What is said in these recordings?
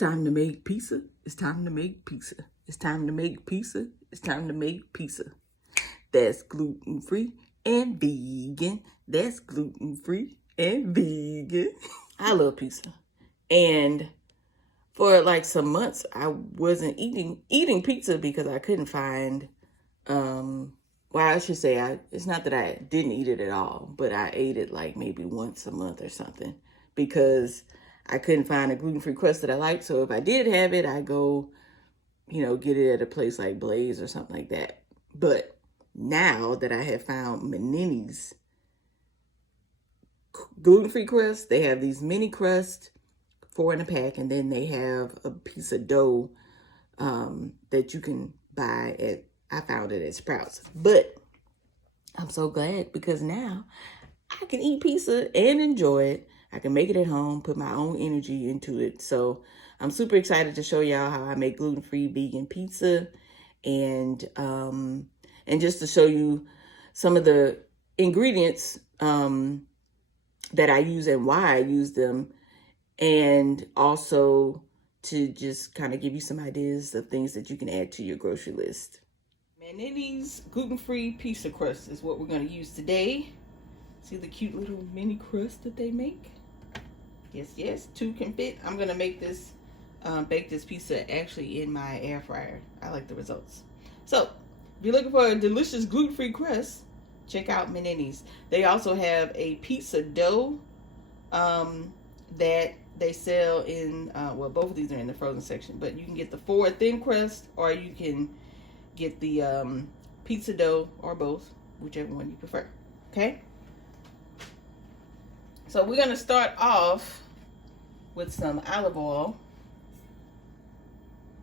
time to make pizza. It's time to make pizza. It's time to make pizza. It's time to make pizza. That's gluten-free and vegan. That's gluten-free and vegan. I love pizza. And for like some months, I wasn't eating pizza because I couldn't find, well, I should say, it's not that I didn't eat it at all, but I ate it like maybe once a month or something because I couldn't find a gluten-free crust that I liked. So if I did have it, I go, get it at a place like Blaze or something like that. But now that I have found Menini's gluten-free crust, they have these mini crusts, 4 in a pack, and then they have a piece of dough that you can buy at, I found it at Sprouts. But I'm so glad because now I can eat pizza and enjoy it. I can make it at home, put my own energy into it. So I'm super excited to show y'all how I make gluten-free vegan pizza and just to show you some of the ingredients that I use and why I use them, and also to just kind of give you some ideas of things that you can add to your grocery list. Menini's gluten-free pizza crust is what we're going to use today. See the cute little mini crust that they make? Yes, 2 can fit. I'm going to make this, bake this pizza actually in my air fryer. I like the results. So, if you're looking for a delicious gluten-free crust, check out Menini's. They also have a pizza dough that they sell in, well, both of these are in the frozen section, but you can get the 4 thin crust or you can get the pizza dough or both, whichever one you prefer. Okay? So we're going to start off with some olive oil.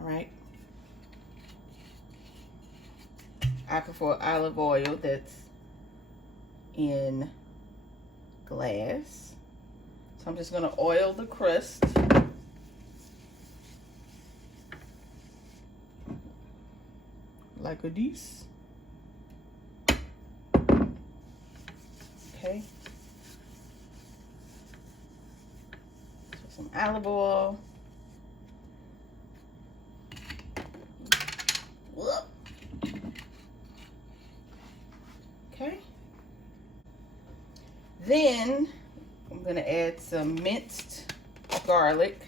All right. I prefer olive oil that's in glass. So I'm just going to oil the crust. Like this. Okay. So some olive oil. Whoop. Okay. Then I'm going to add some minced garlic.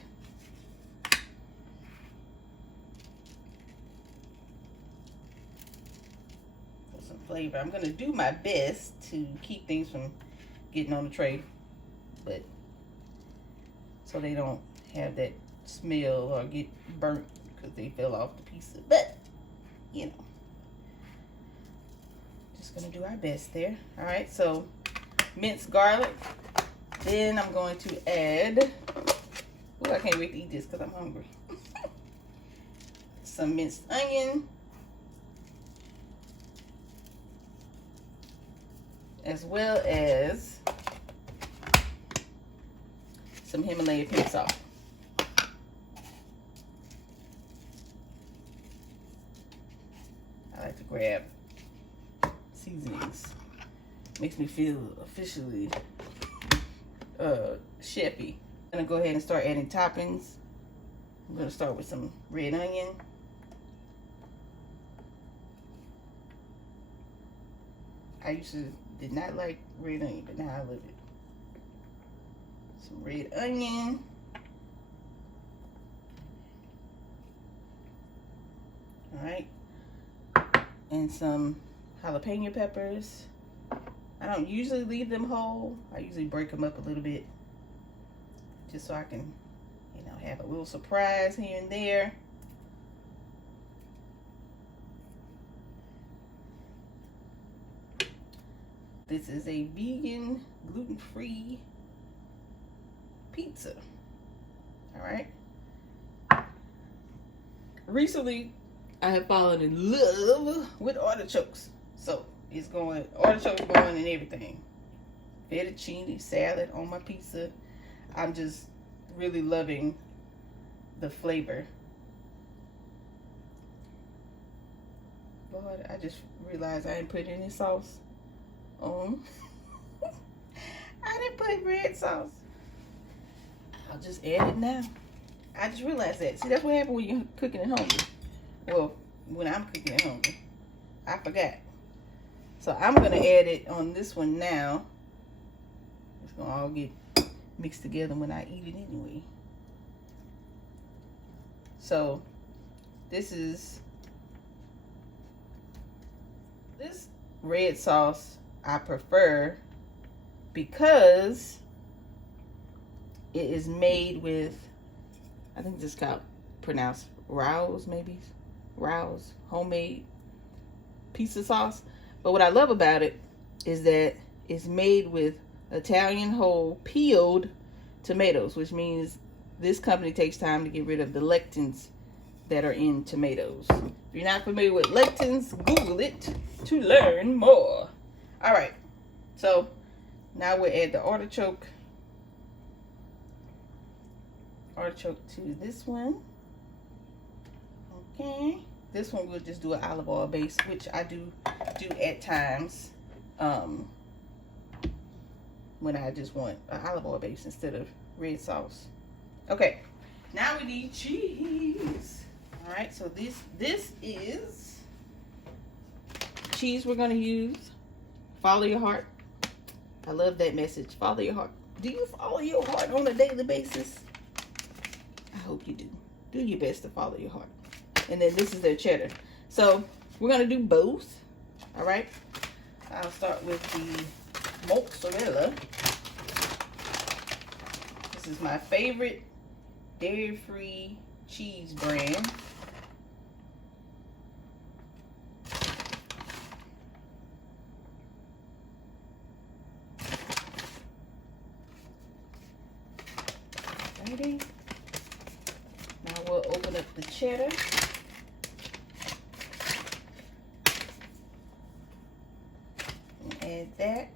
For some flavor. I'm going to do my best to keep things from getting on the tray, but so they don't have that smell or get burnt because they fell off the pizza. But, just going to do our best there. All right, so minced garlic. Then I'm going to add, I can't wait to eat this because I'm hungry. Some minced onion. As well as some Himalayan pink salt. I like to grab seasonings. Makes me feel officially chefy. I'm gonna go ahead and start adding toppings. I'm gonna start with some red onion. I did not like red onion, but now I love it. Some red onion. All right. And some jalapeno peppers. I don't usually leave them whole. I usually break them up a little bit just so I can, have a little surprise here and there. This is a vegan, gluten-free pizza. All right. Recently, I have fallen in love with artichokes. So it's artichokes going in everything. Fettuccine salad on my pizza. I'm just really loving the flavor. Lord, I just realized I didn't put any sauce on. I didn't put red sauce. I'll just add it now. I just realized that. See, that's what happens when you're cooking at home. Well, when I'm cooking at home. I forgot. So I'm going to add it on this one now. It's going to all get mixed together when I eat it anyway. So this red sauce I prefer because it is made with, I think this is called pronounced Rouse, maybe Rouse homemade pizza sauce. But what I love about it is that it's made with Italian whole peeled tomatoes, which means this company takes time to get rid of the lectins that are in tomatoes. If you're not familiar with lectins, Google it to learn more. All right, so now we'll add the artichoke to this one. Okay, this one we'll just do an olive oil base, which I do at times when I just want an olive oil base instead of red sauce. Okay, now we need cheese. All right, so this is cheese we're going to use. Follow your heart. I love that message. Follow your heart. Do you follow your heart on a daily basis? I hope you do. Do your best to follow your heart. And then this is their cheddar. So we're going to do both. All right. I'll start with the mozzarella. This is my favorite dairy-free cheese brand. Ready? Now we'll open up the cheddar. And add that.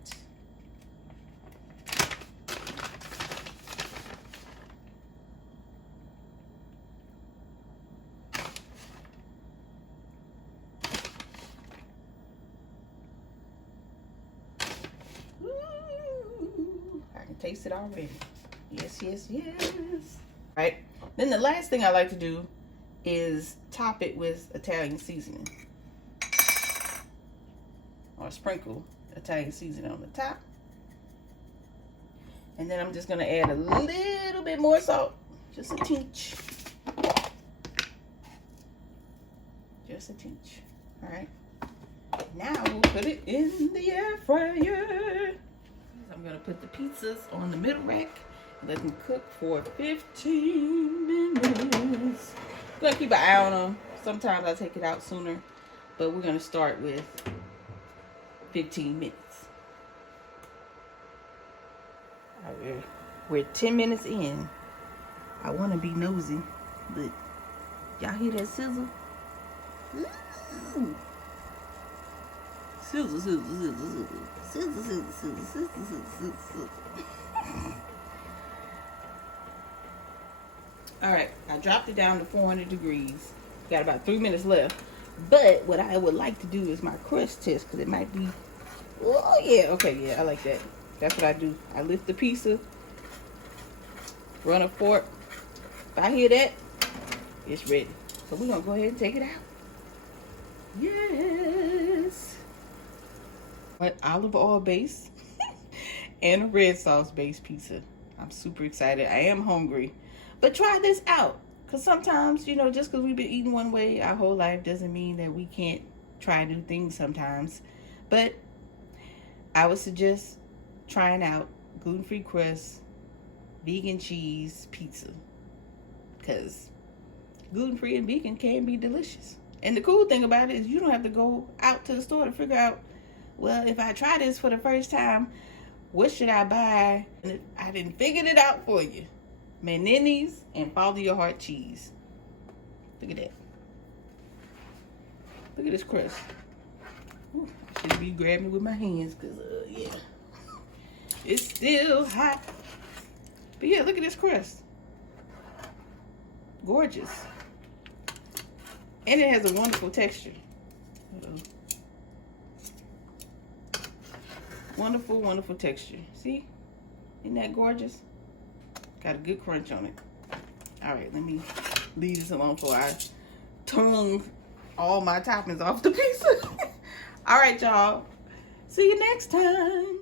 Ooh, I can taste it already. Yes, yes, yes. Right. Then the last thing I like to do is top it with Italian seasoning. Or sprinkle Italian seasoning on the top. And then I'm just going to add a little bit more salt. Just a tinge. Just a tinge. Alright. Now we'll put it in the air fryer. I'm going to put the pizzas on the middle rack. Let them cook for 15 minutes. I'm going to keep an eye on them. Sometimes I take it out sooner. But we're going to start with 15 minutes. All right, we're 10 minutes in. I want to be nosy, but y'all hear that sizzle? Ooh. Sizzle, sizzle, sizzle, sizzle. Sizzle, sizzle, sizzle, sizzle, sizzle, sizzle. All right, I dropped it down to 400 degrees. Got about 3 minutes left. But what I would like to do is my crust test, because it might be, oh yeah, okay, yeah, I like that. That's what I do. I lift the pizza, run a fork. If I hear that, it's ready. So we're going to go ahead and take it out. Yes. But olive oil base and a red sauce based pizza. I'm super excited. I am hungry. But try this out. Because sometimes, you know, just because we've been eating one way our whole life doesn't mean that we can't try new things sometimes. But I would suggest trying out gluten-free crust, vegan cheese pizza. Because gluten-free and vegan can be delicious. And the cool thing about it is you don't have to go out to the store to figure out, well, if I try this for the first time, what should I buy? And I didn't figure it out for you. Manini's and Follow Your Heart cheese. Look at that. Look at this crust. Ooh, I should be grabbing it with my hands because, yeah. It's still hot. But yeah, look at this crust. Gorgeous. And it has a wonderful texture. Wonderful, wonderful texture. See? Isn't that gorgeous? Got a good crunch on it. All right, let me leave this alone before I tongue all my toppings off the pizza. All right, y'all. See you next time.